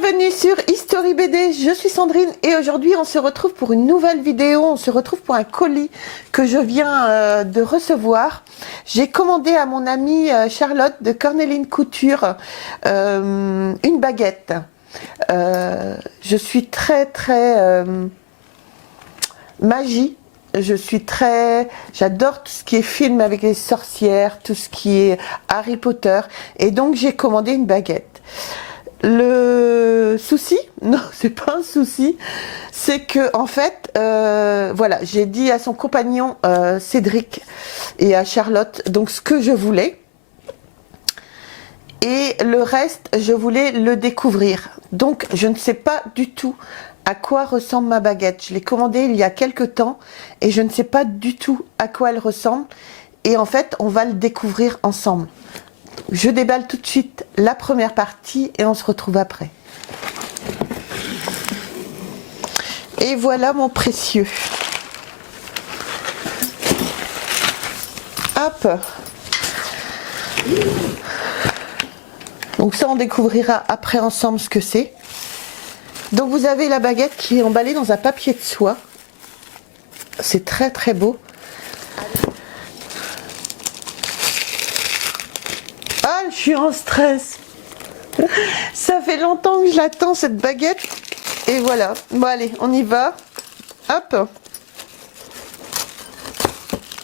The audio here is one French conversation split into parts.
Bienvenue sur History BD, je suis Sandrine et aujourd'hui on se retrouve pour une nouvelle vidéo, on se retrouve pour un colis que je viens de recevoir. J'ai commandé à mon amie Charlotte de Corneline Couture une baguette. Je suis très magie. J'adore tout ce qui est film avec les sorcières, tout ce qui est Harry Potter. Et donc j'ai commandé une baguette. Le souci, non, c'est pas un souci, c'est que en fait, voilà, j'ai dit à son compagnon Cédric et à Charlotte donc ce que je voulais. Et le reste, je voulais le découvrir. Donc je ne sais pas du tout à quoi ressemble ma baguette. Je l'ai commandée il y a quelques temps et je ne sais pas du tout à quoi elle ressemble. Et en fait, on va le découvrir ensemble. Je déballe tout de suite la première partie et on se retrouve après. Et voilà mon précieux. Hop. Donc ça, on découvrira après ensemble ce que c'est. Donc vous avez la baguette qui est emballée dans un papier de soie. C'est très beau. Ah, je suis en stress. Ça fait longtemps que je l'attends cette baguette. Et voilà. Bon allez, on y va. Hop.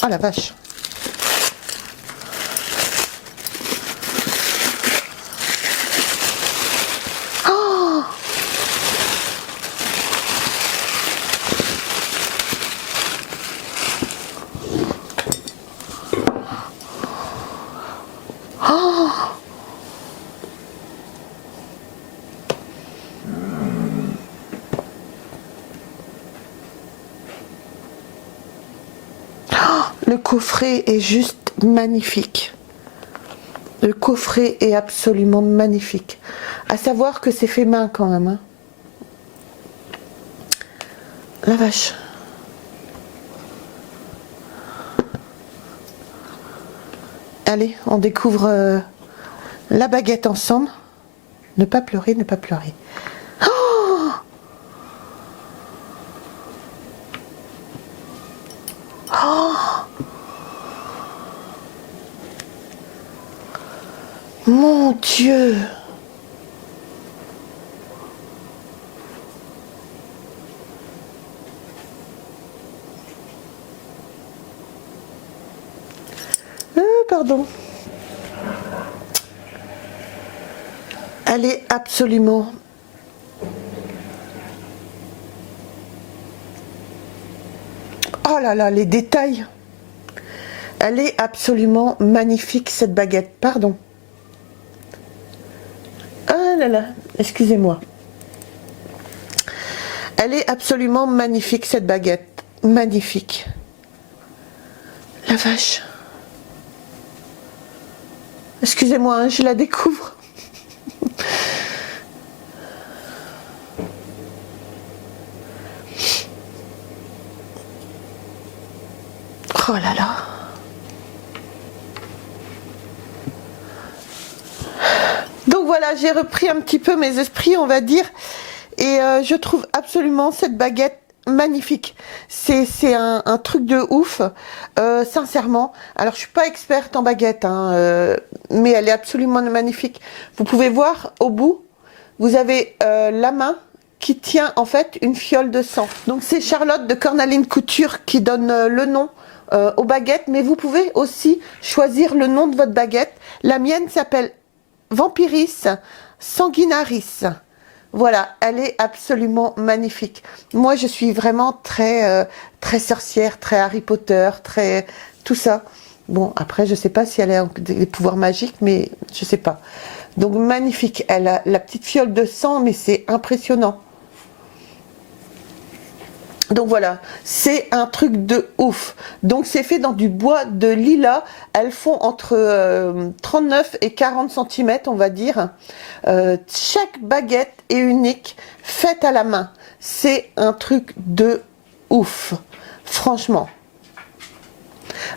Ah la vache. Le coffret est juste magnifique. Le coffret est absolument magnifique. À savoir que c'est fait main quand même. Hein. La vache. Allez, on découvre la baguette ensemble. Ne pas pleurer, ne pas pleurer. Oh, oh, mon Dieu. Pardon. Elle est absolument oh là là, les détails. Elle est absolument magnifique cette baguette. Pardon. Ah là là, excusez-moi. Elle est absolument magnifique cette baguette. Magnifique. La vache. Excusez-moi, hein, je la découvre. Oh là là. Donc voilà, j'ai repris un petit peu mes esprits, on va dire. Et je trouve absolument cette baguette magnifique. C'est un truc de ouf, sincèrement. Alors je suis pas experte en baguette, hein, mais elle est absolument magnifique. Vous pouvez voir au bout, vous avez la main qui tient en fait une fiole de sang. Donc c'est Charlotte de Corneline Couture qui donne le nom aux baguettes, mais vous pouvez aussi choisir le nom de votre baguette. La mienne s'appelle Vampiris Sanguinaris. Voilà, elle est absolument magnifique. Moi, je suis vraiment très sorcière, très Harry Potter, très tout ça. Bon, après, je sais pas si elle a des pouvoirs magiques, mais je sais pas. Donc, magnifique. Elle a la petite fiole de sang, mais c'est impressionnant. Donc voilà, c'est un truc de ouf. Donc c'est fait dans du bois de lilas. Elles font entre 39 et 40 cm, on va dire. Chaque baguette est unique, faite à la main. C'est un truc de ouf, franchement.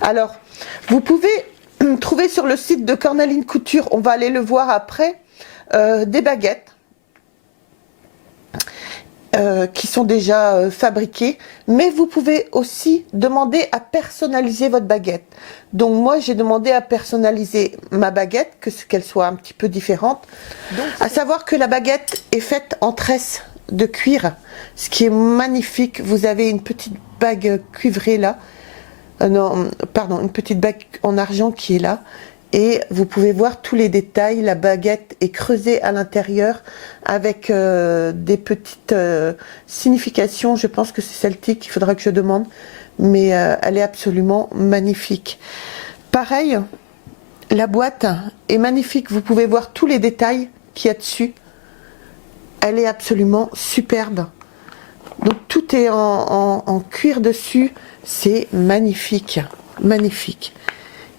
Alors, vous pouvez trouver sur le site de Corneline Couture, on va aller le voir après, des baguettes. qui sont déjà fabriqués, mais vous pouvez aussi demander à personnaliser votre baguette. Donc moi j'ai demandé à personnaliser ma baguette, qu'elle soit un petit peu différente. Donc, à savoir que la baguette est faite en tresse de cuir, ce qui est magnifique. Vous avez une petite bague cuivrée là, non, pardon, une petite bague en argent qui est là. Et vous pouvez voir tous les détails. La baguette est creusée à l'intérieur avec des petites significations. Je pense que c'est celtique, il faudra que je demande. Mais elle est absolument magnifique. Pareil, la boîte est magnifique. Vous pouvez voir tous les détails qu'il y a dessus. Elle est absolument superbe. Donc tout est en cuir dessus. C'est magnifique. Magnifique.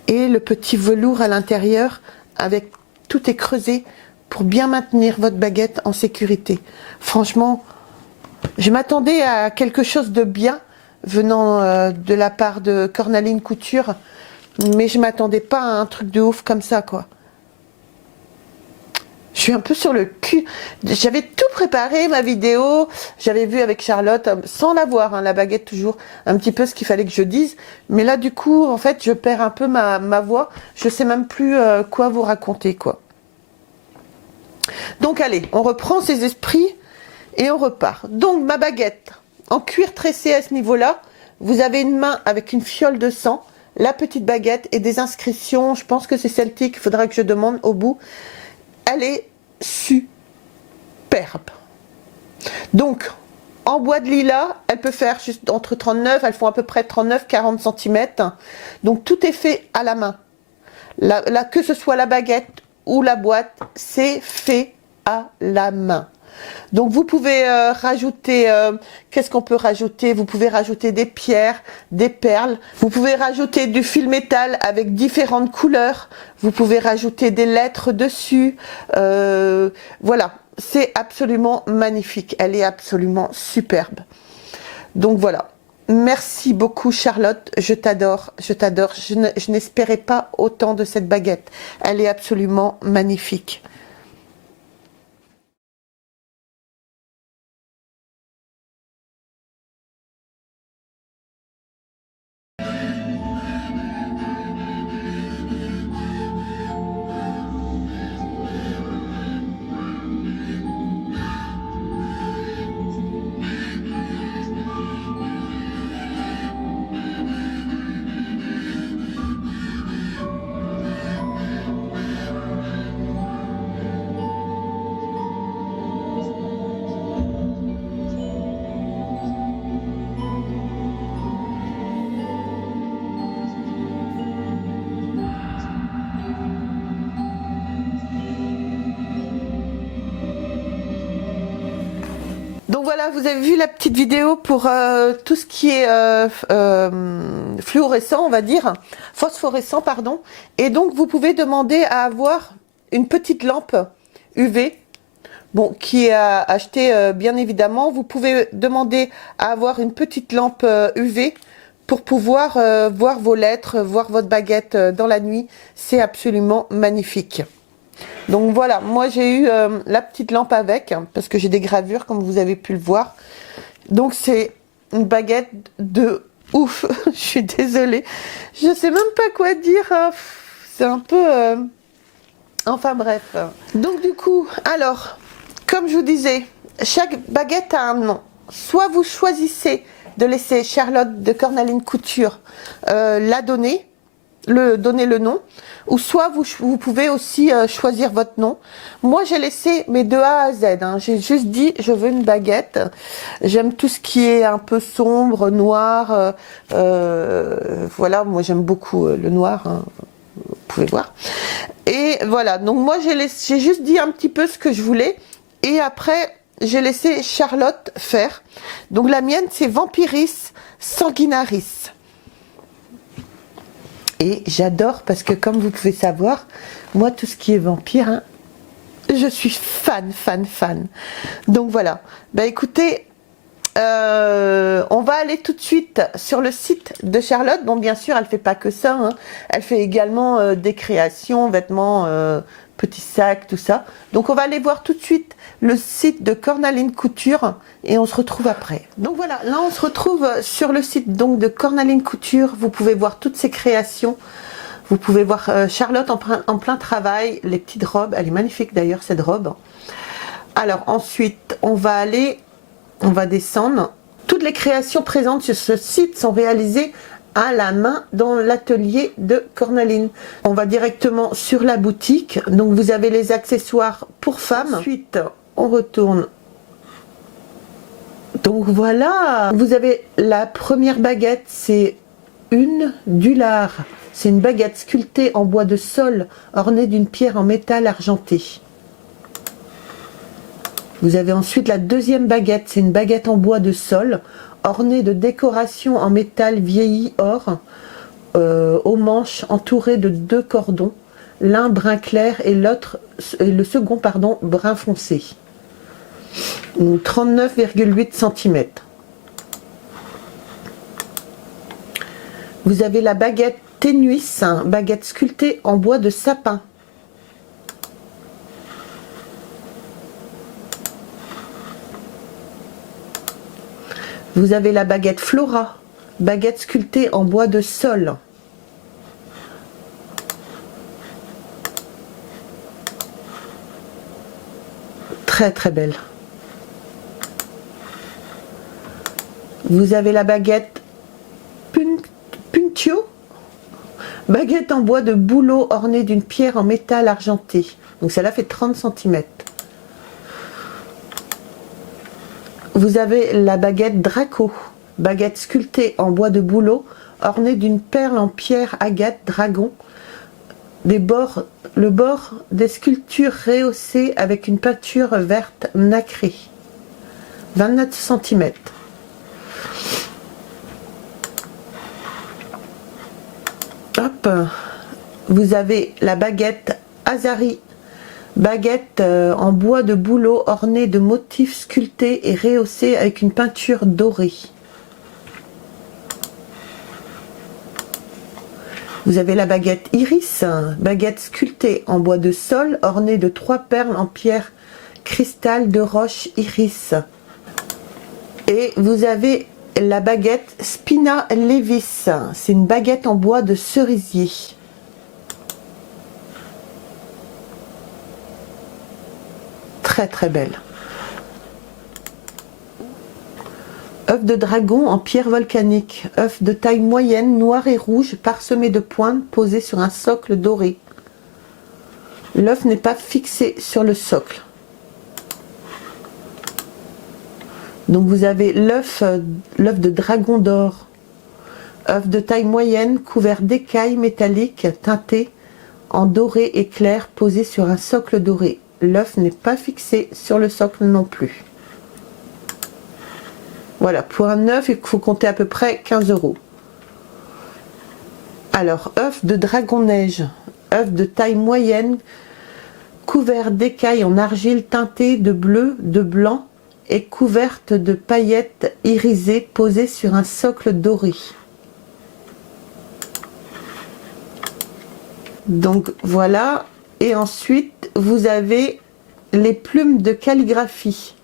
Et le petit velours à l'intérieur, avec tout est creusé pour bien maintenir votre baguette en sécurité. Franchement, je m'attendais à quelque chose de bien venant de la part de Cornaline Couture, mais je m'attendais pas à un truc de ouf comme ça, quoi. Je suis un peu sur le cul. J'avais tout préparé, ma vidéo. J'avais vu avec Charlotte, sans la voir, hein, la baguette toujours, un petit peu ce qu'il fallait que je dise. Mais là, du coup, en fait, je perds un peu ma voix. Je sais même plus quoi vous raconter, quoi. Donc, allez, on reprend ses esprits et on repart. Donc, ma baguette en cuir tressé à ce niveau-là. Vous avez une main avec une fiole de sang, la petite baguette et des inscriptions. Je pense que c'est celtique. Il faudra que je demande au bout. Elle est superbe. Donc, en bois de lilas, elle peut faire juste entre 39, elles font à peu près 39-40 cm. Donc, tout est fait à la main. Là, que ce soit la baguette ou la boîte, c'est fait à la main. Donc vous pouvez rajouter, qu'est-ce qu'on peut rajouter? Vous pouvez rajouter des pierres, des perles, vous pouvez rajouter du fil métal avec différentes couleurs, vous pouvez rajouter des lettres dessus, voilà, c'est absolument magnifique, elle est absolument superbe. Donc voilà, merci beaucoup Charlotte, je t'adore, je n'espérais pas autant de cette baguette, elle est absolument magnifique. Donc voilà, vous avez vu la petite vidéo pour tout ce qui est fluorescent, on va dire, phosphorescent, pardon. Et donc vous pouvez demander à avoir une petite lampe UV, bon, qui est à acheter bien évidemment. Vous pouvez demander à avoir une petite lampe UV pour pouvoir voir vos lettres, voir votre baguette dans la nuit. C'est absolument magnifique. Donc voilà, moi j'ai eu la petite lampe avec, hein, parce que j'ai des gravures comme vous avez pu le voir. Donc c'est une baguette de ouf, je suis désolée. Je sais même pas quoi dire, hein. C'est un peu... Enfin bref. Donc du coup, alors, comme je vous disais, chaque baguette a un nom. Soit vous choisissez de laisser Charlotte de Cornaline Couture la donner le nom, ou soit vous pouvez aussi choisir votre nom. Moi j'ai laissé mes de A à Z, hein. J'ai juste dit je veux une baguette, j'aime tout ce qui est un peu sombre, noir, voilà, moi j'aime beaucoup le noir, hein, vous pouvez voir. Et voilà, donc moi j'ai juste dit un petit peu ce que je voulais, et après j'ai laissé Charlotte faire. Donc la mienne c'est Vampiris Sanguinaris. Et j'adore parce que comme vous pouvez savoir, moi tout ce qui est vampire, hein, je suis fan. Donc voilà. Bah écoutez, on va aller tout de suite sur le site de Charlotte. Bon bien sûr, elle fait pas que ça, hein. Elle fait également des créations, vêtements Petit sac, tout ça. Donc on va aller voir tout de suite le site de Cornaline Couture et on se retrouve après. Donc voilà, là on se retrouve sur le site donc de Cornaline Couture. Vous pouvez voir toutes ses créations. Vous pouvez voir Charlotte en plein travail, les petites robes. Elle est magnifique d'ailleurs cette robe. Alors ensuite, on va descendre. Toutes les créations présentes sur ce site sont réalisées à la main dans l'atelier de Cornaline. On va directement sur la boutique. Donc vous avez les accessoires pour femmes. Ensuite, on retourne. Donc voilà, vous avez la première baguette, c'est une du lard. C'est une baguette sculptée en bois de sol, ornée d'une pierre en métal argenté. Vous avez ensuite la deuxième baguette, c'est une baguette en bois de sol, ornée de décorations en métal vieilli or, aux manches entourées de 2 cordons, l'un brun clair et le second brun foncé. 39,8 cm. Vous avez la baguette Ténuis, baguette sculptée en bois de sapin. Vous avez la baguette Flora, baguette sculptée en bois de sol. Très très belle. Vous avez la baguette Puntio, baguette en bois de bouleau ornée d'une pierre en métal argenté. Donc celle-là fait 30 cm. Vous avez la baguette Draco, baguette sculptée en bois de bouleau, ornée d'une perle en pierre agate dragon, le bord des sculptures rehaussées avec une peinture verte nacrée. 29 cm. Hop, vous avez la baguette Azari, baguette en bois de bouleau ornée de motifs sculptés et rehaussés avec une peinture dorée. Vous avez la baguette Iris, baguette sculptée en bois de sol ornée de 3 perles en pierre cristal de roche iris. Et vous avez la baguette Spina Levis, c'est une baguette en bois de cerisier. Très très belle. œuf de dragon en pierre volcanique, œuf de taille moyenne, noir et rouge, parsemé de pointes, posé sur un socle doré. L'œuf n'est pas fixé sur le socle. Donc vous avez l'œuf de dragon d'or, œuf de taille moyenne, couvert d'écailles métalliques teintées en doré et clair, posé sur un socle doré. L'œuf n'est pas fixé sur le socle non plus. Voilà, pour un œuf, il faut compter à peu près 15 €. Alors, œuf de dragon neige, œuf de taille moyenne, couvert d'écailles en argile teintée de bleu, de blanc et couverte de paillettes irisées posées sur un socle doré. Donc voilà, et ensuite vous avez les plumes de calligraphie.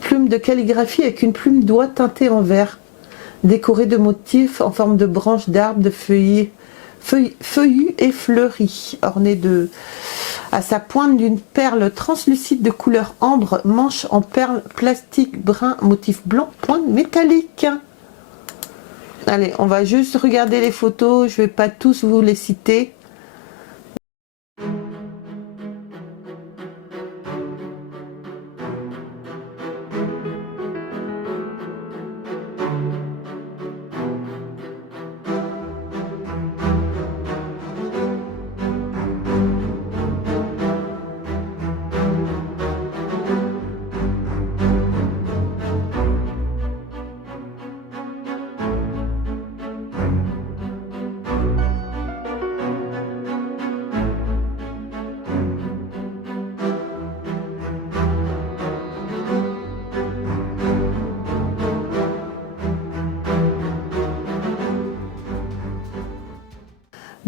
Plume de calligraphie avec une plume d'oie teintée en vert, décorée de motifs en forme de branches d'arbres, de feuillus et fleuris, ornée à sa pointe d'une perle translucide de couleur ambre, manche en perles plastique brun, motif blanc, pointe métallique. Allez, on va juste regarder les photos, je vais pas tous vous les citer.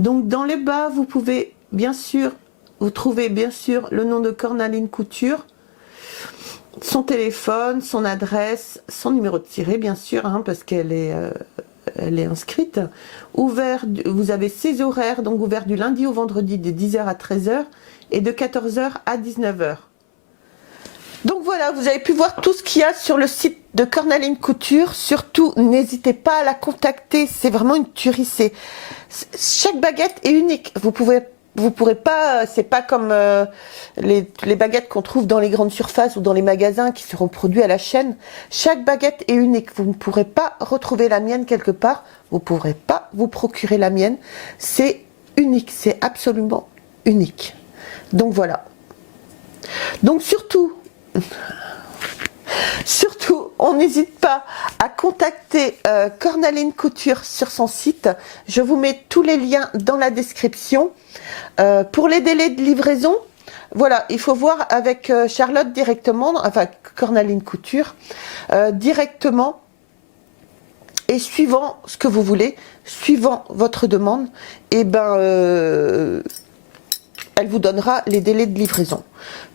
Donc dans les bas, vous pouvez bien sûr, vous trouvez bien sûr le nom de Cornaline Couture, son téléphone, son adresse, son numéro de tiré bien sûr, hein, parce qu'elle est, elle est inscrite. Ouvert, vous avez ses horaires, donc ouvert du lundi au vendredi de 10h à 13h et de 14h à 19h. Donc voilà, vous avez pu voir tout ce qu'il y a sur le site de Cornaline Couture. Surtout, n'hésitez pas à la contacter, c'est vraiment une tuerie. Chaque baguette est unique. Vous pourrez pas, c'est pas comme les baguettes qu'on trouve dans les grandes surfaces ou dans les magasins qui seront produits à la chaîne. Chaque baguette est unique. Vous ne pourrez pas retrouver la mienne quelque part. Vous ne pourrez pas vous procurer la mienne. C'est unique, c'est absolument unique. Donc voilà. Donc surtout, on n'hésite pas à contacter Cornaline Couture sur son site. Je vous mets tous les liens dans la description. Pour les délais de livraison, voilà, il faut voir avec Charlotte directement, enfin Cornaline Couture, directement. Et suivant ce que vous voulez, suivant votre demande, et ben, elle vous donnera les délais de livraison.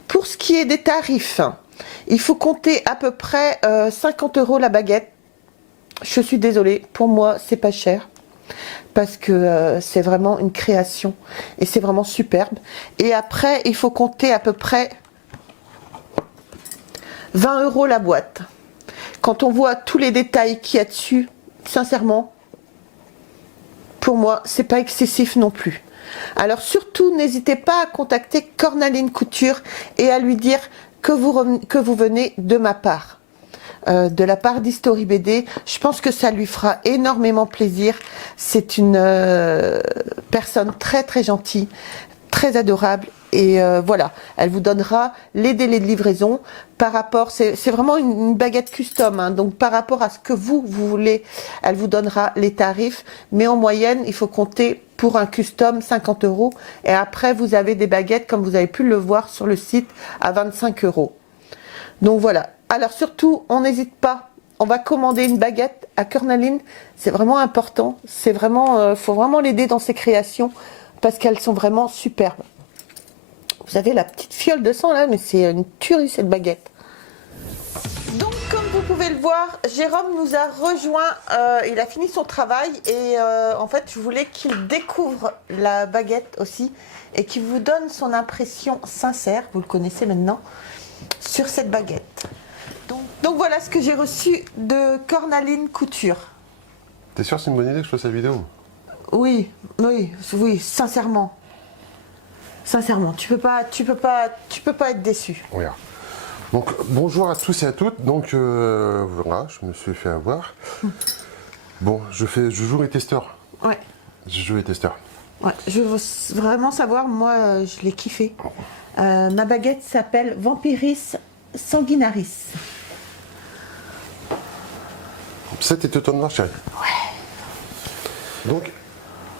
Pour ce qui est des tarifs, il faut compter à peu près 50 € la baguette. Je suis désolée, pour moi, c'est pas cher. Parce que c'est vraiment une création. Et c'est vraiment superbe. Et après, il faut compter à peu près 20 € la boîte. Quand on voit tous les détails qu'il y a dessus, sincèrement, pour moi, c'est pas excessif non plus. Alors surtout, n'hésitez pas à contacter Cornaline Couture et à lui dire que vous venez de ma part, de la part d'History BD. Je pense que ça lui fera énormément plaisir. C'est une personne très très gentille, très adorable. Et voilà, elle vous donnera les délais de livraison par rapport, c'est vraiment une baguette custom, hein, donc par rapport à ce que vous voulez, elle vous donnera les tarifs, mais en moyenne, il faut compter pour un custom 50 €, et après vous avez des baguettes, comme vous avez pu le voir sur le site, à 25 €. Donc voilà, alors surtout, on n'hésite pas, on va commander une baguette à Cornaline, c'est vraiment important, c'est vraiment, faut vraiment l'aider dans ses créations, parce qu'elles sont vraiment superbes. Vous avez la petite fiole de sang là, mais c'est une tuerie cette baguette. Donc comme vous pouvez le voir, Jérôme nous a rejoint, il a fini son travail et en fait je voulais qu'il découvre la baguette aussi et qu'il vous donne son impression sincère, vous le connaissez maintenant, sur cette baguette. Donc voilà ce que j'ai reçu de Cornaline Couture. T'es sûr que c'est une bonne idée que je fasse la vidéo? Oui, sincèrement. Sincèrement, tu peux pas être déçu. Regarde. Donc bonjour à tous et à toutes. Donc voilà, je me suis fait avoir. Bon, je joue les testeurs. Ouais. Je joue les testeurs. Ouais, je veux vraiment savoir, moi je l'ai kiffé. Ma baguette s'appelle Vampiris Sanguinaris. Ça t'es tout noir, chérie. Ouais. Donc,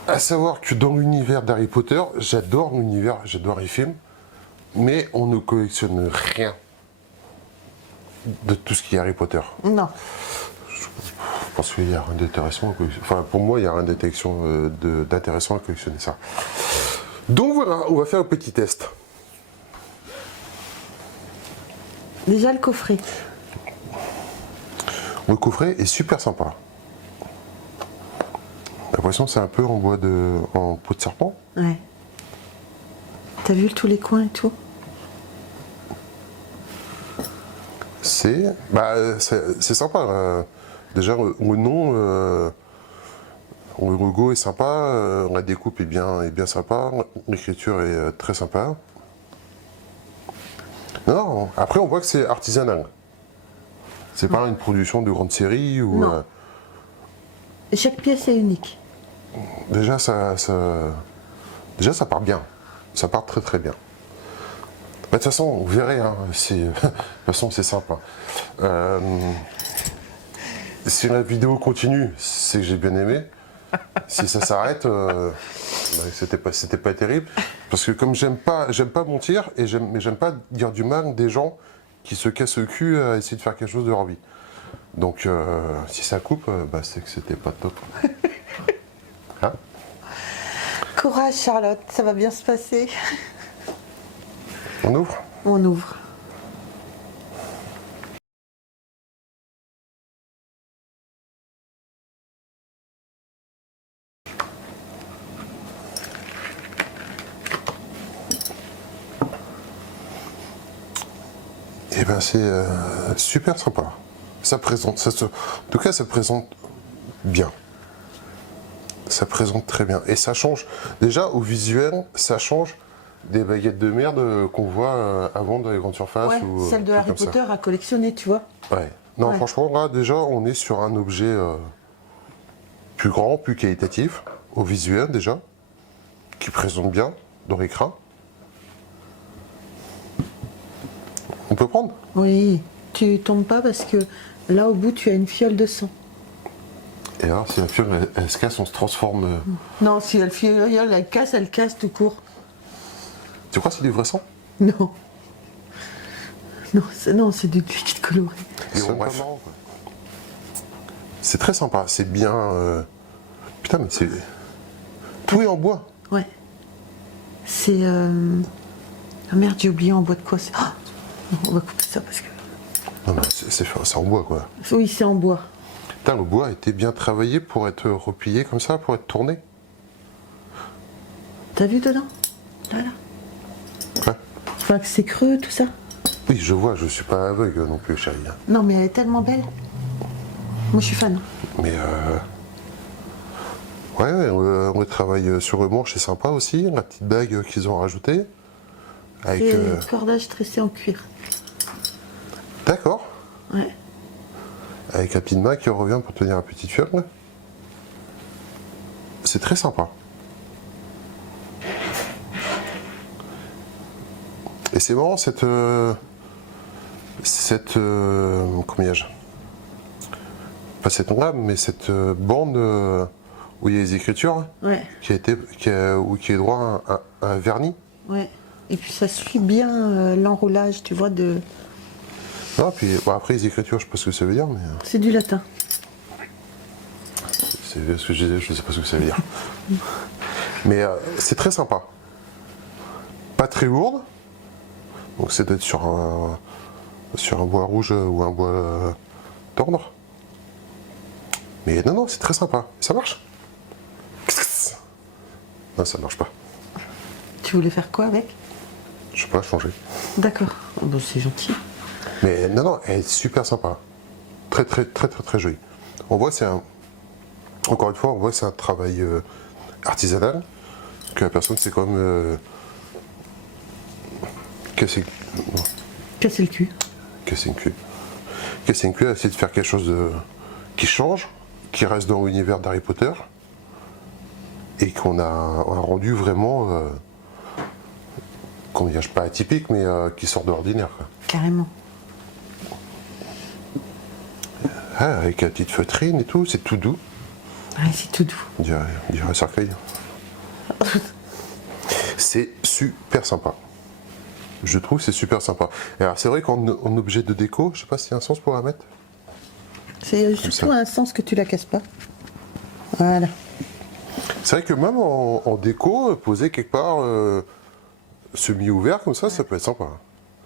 à savoir que dans l'univers d'Harry Potter, j'adore l'univers, j'adore les films, mais on ne collectionne rien de tout ce qui est Harry Potter. Non. Je pense qu'il n'y a rien d'intéressant à collectionner. Enfin, pour moi, il n'y a rien d'intéressant à collectionner ça. Donc voilà, on va faire un petit test. Déjà le coffret. Le coffret est super sympa. J'ai l'impression que c'est un peu en en peau de serpent. Ouais. T'as vu tous les coins et tout? C'est sympa. Déjà, le nom, le logo est sympa, la découpe est bien sympa, l'écriture est très sympa. Non, après on voit que c'est artisanal. C'est pas une production de grande série ou. Non. Chaque pièce est unique. Déjà ça part bien. Ça part très très bien. Bah, de toute façon, vous verrez, hein, de toute façon c'est simple. Hein. Si la vidéo continue, c'est que j'ai bien aimé. Si ça s'arrête, c'était pas terrible. Parce que comme j'aime pas mentir, mais j'aime pas dire du mal des gens qui se cassent le cul à essayer de faire quelque chose de leur vie. Donc si ça coupe, c'est que c'était pas top. Hein? Courage Charlotte, ça va bien se passer. On ouvre? On ouvre. Eh ben c'est super sympa. Ça présente, en tout cas ça présente bien. Ça présente très bien. Et ça change, déjà au visuel, ça change des baguettes de merde qu'on voit avant dans les grandes surfaces. Ouais, ou celle de trucs Harry comme ça. Potter à collectionner, tu vois. Ouais. Non, Ouais. franchement, là déjà on est sur un objet plus grand, plus qualitatif, au visuel déjà, qui présente bien dans l'écran. On peut prendre? Oui, tu tombes pas parce que là au bout tu as une fiole de sang. Et alors, si la fiole elle se casse, on se transforme. Non, si la fiole elle casse tout court. Tu crois que c'est du vrai sang? Non. Non, c'est du liquide coloré. Et bon, bref. C'est très sympa, c'est bien. Putain, mais c'est. Tout est en bois. Ouais. C'est. Ah merde, j'ai oublié en bois de quoi c'est. Ah on va couper ça parce que. Non, mais c'est en bois quoi. Oui, c'est en bois. Putain, le bois a été bien travaillé pour être replié comme ça, pour être tourné. T'as vu dedans? Là. Ouais. Enfin, que c'est creux, tout ça. Oui, je vois, je suis pas aveugle non plus, chérie. Non, mais elle est tellement belle. Moi, je suis fan. Mais ouais, on travaille sur le manche, c'est sympa aussi. La petite bague qu'ils ont rajoutée. Avec. C'est cordage tressé en cuir. D'accord. Ouais. Avec la petite main qui revient pour tenir la petite fiole. C'est très sympa. Et c'est marrant cette comment dirais-je, pas cette lame, mais cette bande où il y a les écritures Ouais. qui est droit à un vernis. Ouais. Et puis ça suit bien l'enroulage, tu vois, de. Non, puis bon, après les écritures, je sais pas ce que ça veut dire, mais C'est du latin. c'est ce que je disais, je sais pas ce que ça veut dire. Mais c'est très sympa. Pas très lourde. Donc c'est d'être sur un bois rouge ou un bois tendre. Mais non, c'est très sympa. Ça marche? Non, ça marche pas. Tu voulais faire quoi avec? Je sais pas, changer. D'accord. Oh, bon, c'est gentil. Mais non, elle est super sympa. Très, très, très, très, très jolie. On voit que c'est un. Encore une fois, on voit que c'est un travail artisanal. Que la personne, c'est quand même. Casser Casser le cul. une queue. Casser une queue, essayer de faire quelque chose qui change, qui reste dans l'univers d'Harry Potter. Et qu'on a un rendu vraiment. Comment dire, pas atypique, mais qui sort de l'ordinaire. Quoi. Carrément. Ah, avec la petite feutrine et tout, c'est tout doux. Ouais, c'est tout doux. On dirait un cercueil. C'est super sympa. Je trouve que c'est super sympa. Et alors c'est vrai qu'en objet de déco, je sais pas s'il y a un sens pour la mettre. C'est surtout un sens que tu la casses pas. Voilà. C'est vrai que même en déco, poser quelque part semi-ouvert comme ça peut être sympa.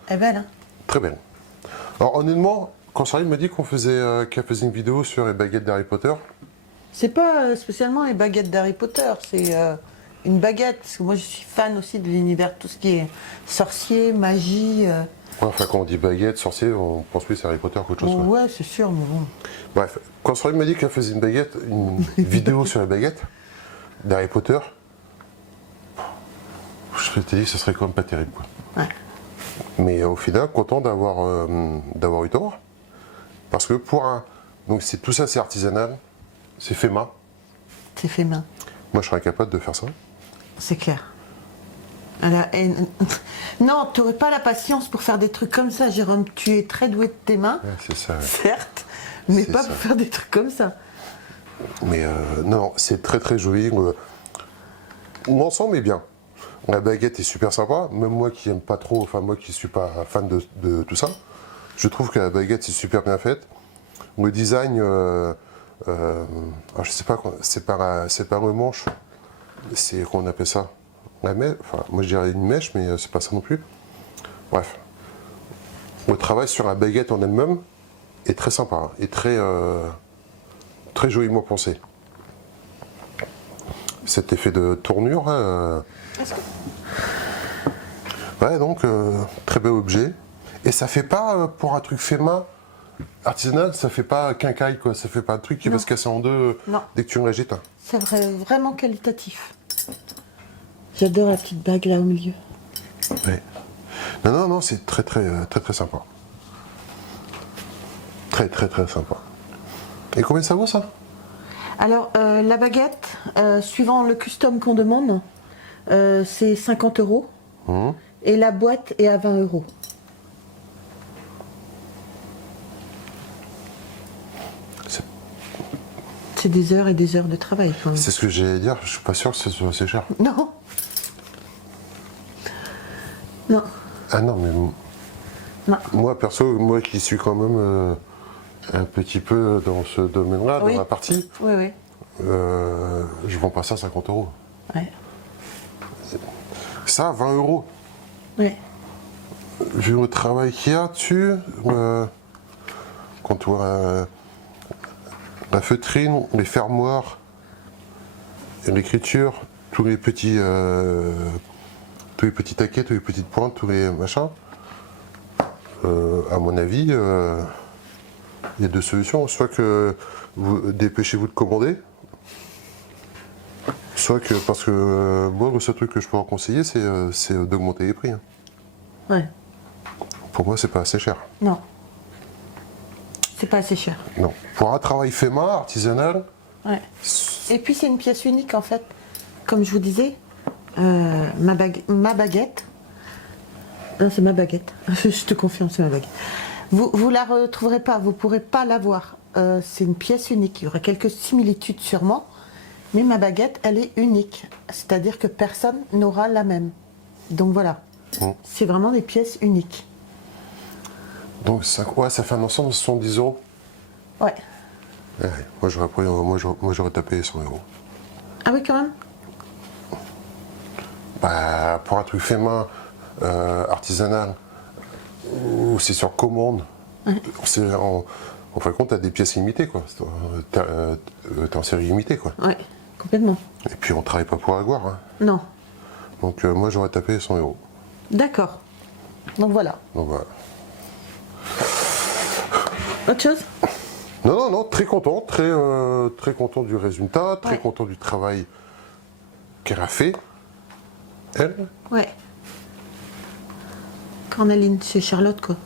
Elle est belle, hein? Très bien. Alors honnêtement, quand Charline me dit qu'elle faisait une vidéo sur les baguettes d'Harry Potter, C'est pas spécialement les baguettes d'Harry Potter, c'est une baguette, parce que moi je suis fan aussi de l'univers, tout ce qui est sorcier, magie. ouais, enfin quand on dit baguette, sorcier, on pense plus à Harry Potter qu'autre chose. Bon, quoi. ouais, c'est sûr, mais bon. Bref, quand Charline m'a dit qu'elle faisait une vidéo sur les baguettes d'Harry Potter, je m'étais dit que ce serait quand même pas terrible. Quoi. Ouais. Mais au final, content d'avoir eu tort. Parce que donc tout ça c'est artisanal, c'est fait main. C'est fait main, Moi je serais incapable de faire ça. c'est clair. Non, tu n'aurais pas la patience pour faire des trucs comme ça, Jérôme. Tu es très doué de tes mains, Ouais, c'est ça. certes, mais C'est pas ça. pour faire des trucs comme ça. Mais non, c'est très très joli. L'ensemble est bien. La baguette est super sympa. Même moi qui aime pas trop, enfin moi qui suis pas fan de tout ça, je trouve que la baguette c'est super bien faite. Le design, je sais pas quoi, c'est pas le manche. c'est qu'on appelle ça la mèche. Enfin, moi je dirais une mèche, mais c'est pas ça non plus. Bref. Le travail sur la baguette en elle-même est très sympa hein, et très joliment pensé. Cet effet de tournure, ouais, donc très bel objet. Et ça fait pas pour un truc fait main artisanal, ça fait pas quincaille quoi, ça fait pas un truc qui va se casser en deux dès que tu l'agites. C'est vraiment qualitatif. J'adore la petite bague là au milieu. Ouais. Non, c'est très sympa. Très sympa. Et combien ça vaut ça? Alors, la baguette, suivant le custom qu'on demande, c'est 50 €. Et la boîte est à 20 €. C'est des heures et des heures de travail quand même. C'est ce que j'allais dire, je suis pas sûr que ce soit assez cher. Non. Non. Ah non, mais Non. moi perso, moi qui suis quand même un petit peu dans ce domaine-là, Oui. dans la partie, Oui. je vends pas ça 50 €. Ouais. Ça, 20 €. Oui. Vu le travail qu'il y a dessus, quand tu vois la feutrine, les fermoirs, l'écriture, tous les petits taquets, tous les petites pointes, tous les machins, à mon avis, il y a deux solutions. Soit que vous dépêchez-vous de commander, soit que, parce que moi, le seul truc que je peux vous conseiller, c'est d'augmenter les prix. Hein. Ouais. Pour moi, c'est pas assez cher. Non. C'est pas assez cher. Non. Pour un travail fait main, artisanal, Ouais. Et puis c'est une pièce unique en fait. Comme je vous disais, ma baguette. Non, c'est ma baguette. Je te confirme, c'est ma baguette. Vous la retrouverez pas, vous pourrez pas la voir. C'est une pièce unique. Il y aura quelques similitudes sûrement, mais ma baguette, elle est unique. C'est-à-dire que personne n'aura la même. Donc voilà. C'est vraiment des pièces uniques. donc ça fait un ensemble de 70 €. Ouais. Ouais, moi j'aurais tapé les 100 €. Ah oui, quand même. Bah, pour un truc fait main, artisanal, ou c'est sur commande, en fin de compte, t'as des pièces limitées, quoi. T'es en série limitée, quoi. Ouais, complètement. Et puis on travaille pas pour avoir, hein. Non. Donc moi j'aurais tapé 100 €. D'accord. Donc voilà. Donc voilà. Autre chose? Non, très content, très content du résultat, très content du travail qu'elle a fait, elle. Ouais. Cornaline, c'est Charlotte, quoi.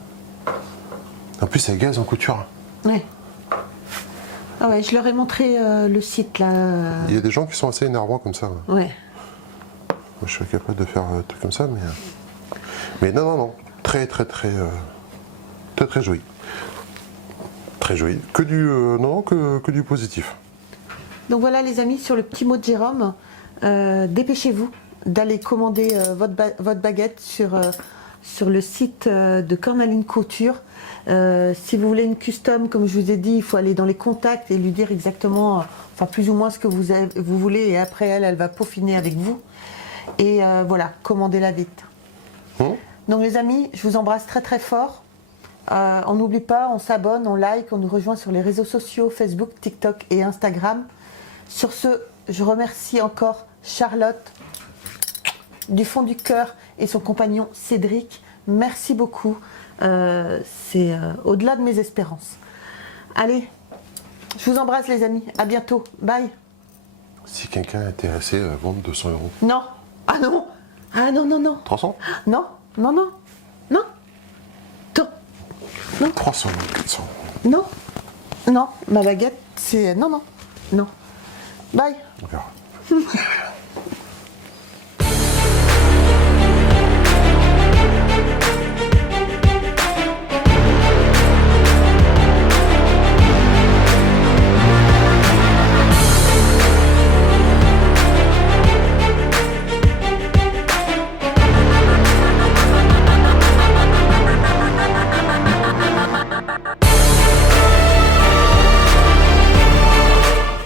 En plus, elle gaze en couture. Ouais. Ah ouais, je leur ai montré le site, là. Il y a des gens qui sont assez énervants comme ça. Ouais. Moi, je serais capable de faire un truc comme ça, mais non, très joli. Très joli. Que du positif. Donc voilà, les amis, sur le petit mot de Jérôme, dépêchez-vous d'aller commander votre baguette sur le site de Cornaline Couture. Si vous voulez une custom, comme je vous ai dit, il faut aller dans les contacts et lui dire exactement, enfin plus ou moins ce que vous voulez, et après elle va peaufiner avec vous. Et voilà, commandez-la vite. Donc les amis, je vous embrasse très fort. On n'oublie pas, on s'abonne, on like, on nous rejoint sur les réseaux sociaux, Facebook, TikTok et Instagram. Sur ce, je remercie encore Charlotte du fond du cœur et son compagnon Cédric. Merci beaucoup. C'est au-delà de mes espérances. Allez, je vous embrasse les amis. À bientôt. Bye. Si quelqu'un est intéressé à vendre 200 €. Non. Ah non. Ah non. 300 ? Non. Non. Non. 300 €, 400 Non. Non. Ma baguette, c'est... Non. Bye. €. On verra.